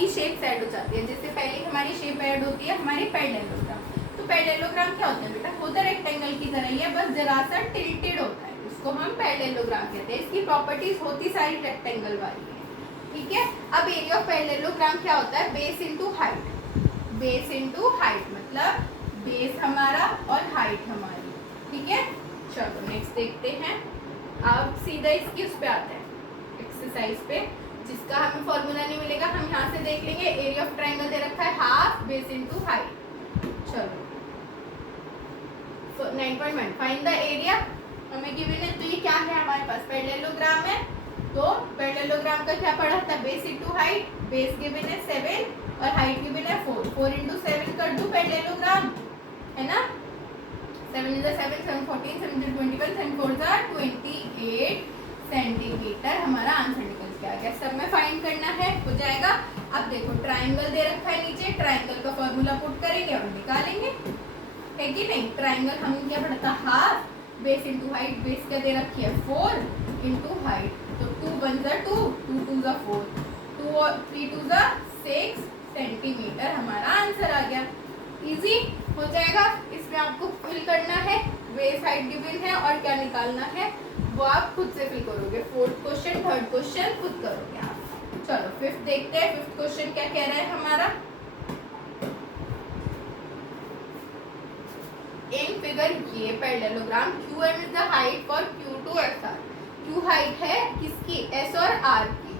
नई shape add हो जाती है। जैसे पहले हमारी शेप ऐड होती है हमारी पैरेललोग्राम। तो पैरेललोग्राम क्या होता है बेटा, होता रेक्टेंगल की तरह ही है, बस जरा सा टिल्टेड होता है, उसको हम पैरेललोग्राम कहते हैं। इसकी प्रॉपर्टीज होती सारी रेक्टेंगल वाली है, ठीक है। अब एरिया ऑफ पैरेललोग्राम क्या होता है, base into height. Base into height मतलब बेस हमारा और हाइट हमारी, ठीक है। चलो नेक्स्ट देखते हैं। अब सीधा इसकी उस पे आते हैं, एक्सरसाइज पे, जिसका हमें फॉर्मूला नहीं मिलेगा, हम यहाँ से देख लेंगे। एरिया ऑफ ट्राइंगल दे रखा है हाफ बेस इनटू हाइट। चलो 9.1 फाइंड द एरिया हमें गिवन है। तो ये क्या है हमारे पास, पैरेललोग्राम है। तो पैरेललोग्राम का क्या पढ़ा था, base into height. Base given है 7 और हाइट गिवन है 4। 4 इंटू 7 कर दूं पैरेललोग्राम, है ना। 7 is 7, 7 14, 7 is 21, 7 4 is 28 सेंटीमीटर हमारा आंसर निकल के आ गया। सब में फाइंड करना है, हो जाएगा। अब देखो ट्राइंगल दे रखा है नीचे, ट्राइंगल का फॉर्मूला पुट करेंगे और निकालेंगे, है कि नहीं। ट्राइंगल हम क्या पढ़ता, half base into height. Base क्या दे रखी है 4 इनटू हाइट, तो 2 1 is 2, 2 2 is 4, 2 और 3 2 is 6 सेंटीमीटर हमारा आंसर आ गया। इजी हो जाएगा। इसमें आपको फिल करना है, बेस हाइट गिवन है और क्या निकालना है वो आप खुद से फिल करोगे। 4th क्वेश्चन 3rd क्वेश्चन खुद करोगे आप। चलो 5th देखते हैं। 5th क्वेश्चन क्या कह रहा है हमारा, इन फिगर ये parallelogram QM is the height for Q2 SR। Q height है किसकी, S और R की,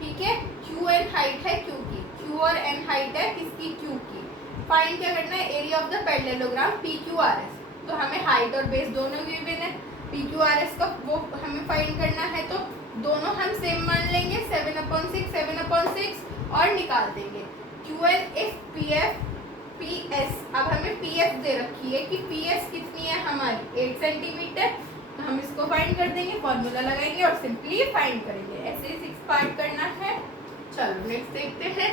ठीक है। QN हाइट है Q की, Q और N हाइट है किसकी, Q की। फाइंड क्या करना है, area of the parallelogram PQRS। तो हमें हाइट और बेस दोनों गिवन है, PQRS का वो हमें फाइंड करना है। तो दोनों हम सेम मान लेंगे, 7/6 7/6 और निकाल देंगे। QN if PF PS। अब हमें PS दे रखी है कि PS कितनी है हमारी 8 सेंटीमीटर, तो हम इसको फाइंड कर देंगे, फॉर्मूला लगाएंगे और सिंपली फाइंड करेंगे। ऐसे 6 पार्ट करना है। चलो नेक्स्ट देखते हैं।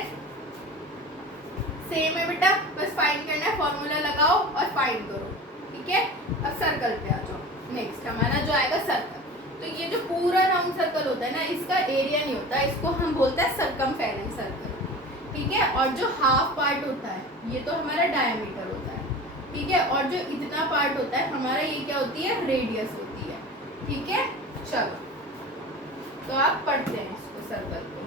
सेम है बेटा, बस फाइंड करना है, फॉर्मूला लगाओ और फाइंड करो, ठीक है। अब सर्कल पे आ जाओ। नेक्स्ट हमारा जो आएगा सर्कल। तो ये जो पूरा राउंड सर्कल होता है ना, इसका एरिया नहीं होता, इसको हम बोलते हैं सर्कमफेरेंस सर्कल, ठीक है। और जो हाफ पार्ट होता है ये तो हमारा डायमीटर होता है, ठीक है। और जो इतना पार्ट होता है हमारा, ये क्या होती है, रेडियस होती है, ठीक है। चलो तो आप पढ़ते हैं इसको, सर्कल को।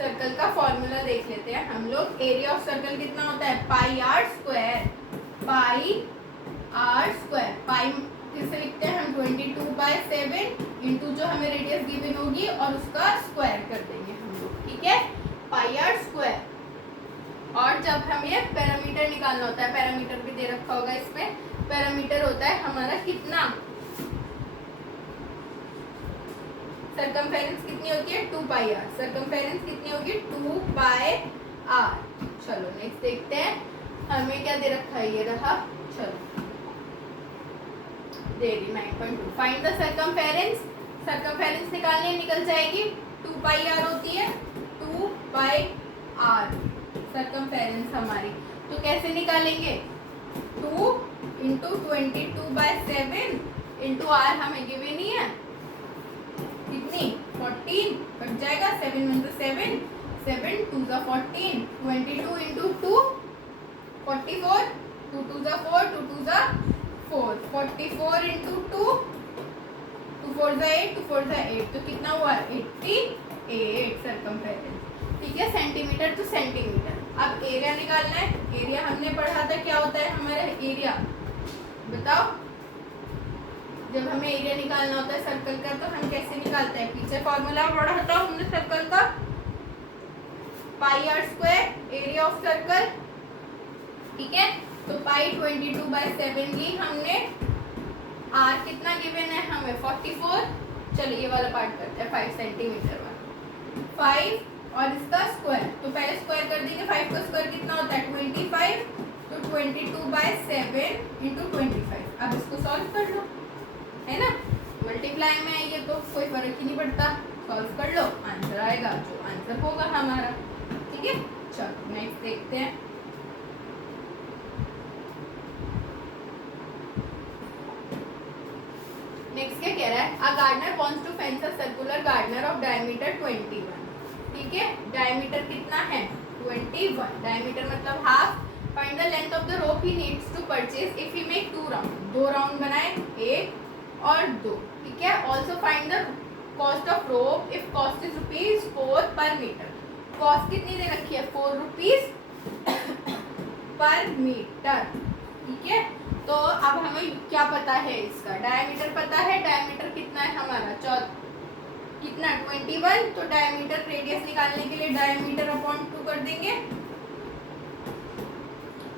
सर्कल का फॉर्मूला देख लेते हैं हम लोग। एरिया ऑफ सर्कल कितना होता है, pi r square. Pi r square, pi किससे लिखते हैं हम, 22/7 इंटू जो हमें रेडियस गिवन होगी और उसका स्क्वायर कर देंगे हम लोग, ठीक है। Pi r square. और जब हमें पैरामीटर निकालना होता है, पैरामीटर भी दे रखा होगा इसमें, पैरामीटर होता है हमारा कितना, सर्कमफेरेंस कितनी होती है 2πr। सर्कमफेरेंस कितनी होगी 2πr। चलो नेक्स्ट देखते हैं, हमें क्या दे रखा है, ये रहा। चलो दे दी 9.2। Find the circumference. सर्कमफेरेंस निकालने निकल जाएगी, 2πr होती है, 2πr सर्कमफेरेंस हमारी। तो कैसे निकालेंगे, 2 इंटू 22/7 इंटू r हमें गिवन नहीं है, कितनी 14 कट जाएगा, 7 1 is 7, 7 2 is 14, 22 into 2 44, 2 2 is 4, 2 2 is 4, 44 into 2, 2 4 is 8, 2 4 is 8, तो कितना हुआ 88 सर्कमफेरेंस, ठीक है। Centimetre two centimetre. अब एरिया निकालना है। एरिया हमने पढ़ा था क्या होता है हमारा एरिया, बताओ। जब हमें एरिया निकालना होता है सर्कल का तो हम कैसे निकालते हैं, पीछे फॉर्मूला पढ़ा था हमने सर्कल का, pi r square area of circle, ठीक है। तो पाई 22/7 ली हमने, आर कितना गिवन है हमें 44। चलिए ये वाला पार्ट करते हैं, 5 सेंटीमीटर वाला, 5 और इसका स्क्वायर। तो पहले स्क्वायर कर देंगे, 5 का स्क्वायर कितना होता है 25, तो 22/7 इंटू 25। अब इसको सॉल्व कर लो, है ना, मल्टीप्लाई में है ये तो कोई फर्क ही नहीं पड़ता, सॉल्व कर लो, आंसर आएगा जो आंसर होगा हमारा, ठीक है। चलो नेक्स्ट देखते हैं। नेक्स्ट क्या कह रहा है, a gardener wants to fence a circular gardener of diameter 21। ठीक है, डायमीटर कितना है 21, डायमीटर मतलब half. Find the length of the rope he needs to purchase if he make 2 round, 2 round बनाए, 1 और 2। ठीक है, also find the cost of rope if cost is ₹4 per metre. Cost कितनी दे रखी है, ₹4 पर मीटर। ठीक है, तो अब हमें क्या पता है, इसका डायमीटर पता है। डायमीटर कितना है हमारा कितना 21, तो डायमीटर रेडियस निकालने के लिए डायमीटर अपॉन 2 कर देंगे,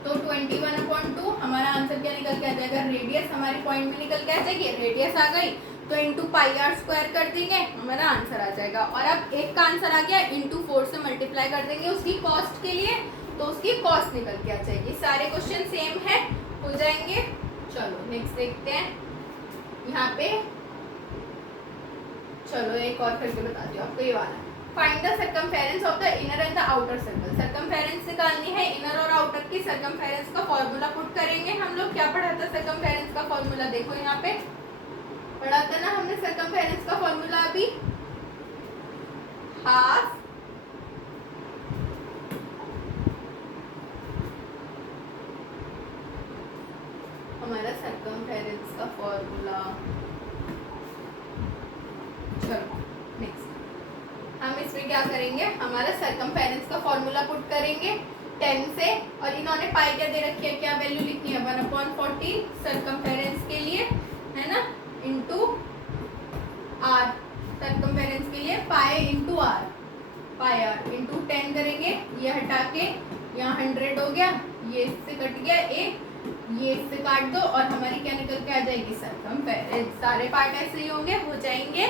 तो 21/2 हमारा आंसर क्या निकल के आ जाएगा, रेडियस हमारे पॉइंट में निकल के आ जाएगी, रेडियस आ गई तो इंटू πr² कर देंगे, हमारा आंसर आ जाएगा। और अब एक का आंसर आ गया, इंटू 4 से मल्टीप्लाई कर देंगे उसकी कॉस्ट के लिए, तो उसकी कॉस्ट निकल के आ जाएगी। सारे क्वेश्चन सेम है, हो जाएंगे। चलो नेक्स्ट देखते हैं यहाँ पे। चलो एक और करके बताती हूँ आपको, ये वाला find the circumference of the inner and the outer circle. Circumference निकालनी है, इनर और आउटर की। सर्कमफेरेंस का फॉर्मूला पुट करेंगे हम लोग। क्या पढ़ा था सर्कमफेरेंस का फॉर्मूला, देखो यहाँ पे पढ़ा था ना हमने सर्कमफेरेंस का फॉर्मूला अभी, हाफ हमारा सर्कमफेरेंस का फॉर्मूला। चलो नेक्स्ट हम इसमें क्या करेंगे, हमारा सर्कमफेरेंस का फॉर्मूला पुट करेंगे 10 से, और इन्होंने पाई क्या दे रखी है, क्या वैल्यू लिखनी है 1/14 सर्कमफेरेंस के लिए, है ना, इंटू आर। सर्कमफेरेंस के लिए pi into r, pi r into 10 करेंगे, ये हटा के यहाँ 100 हो गया, ये इससे कट गया एक, ये इससे काट दो और हमारी क्या निकल के आ जाएगी सर्कमफेरेंस। सारे पार्ट ऐसे ही होंगे, हो जाएंगे।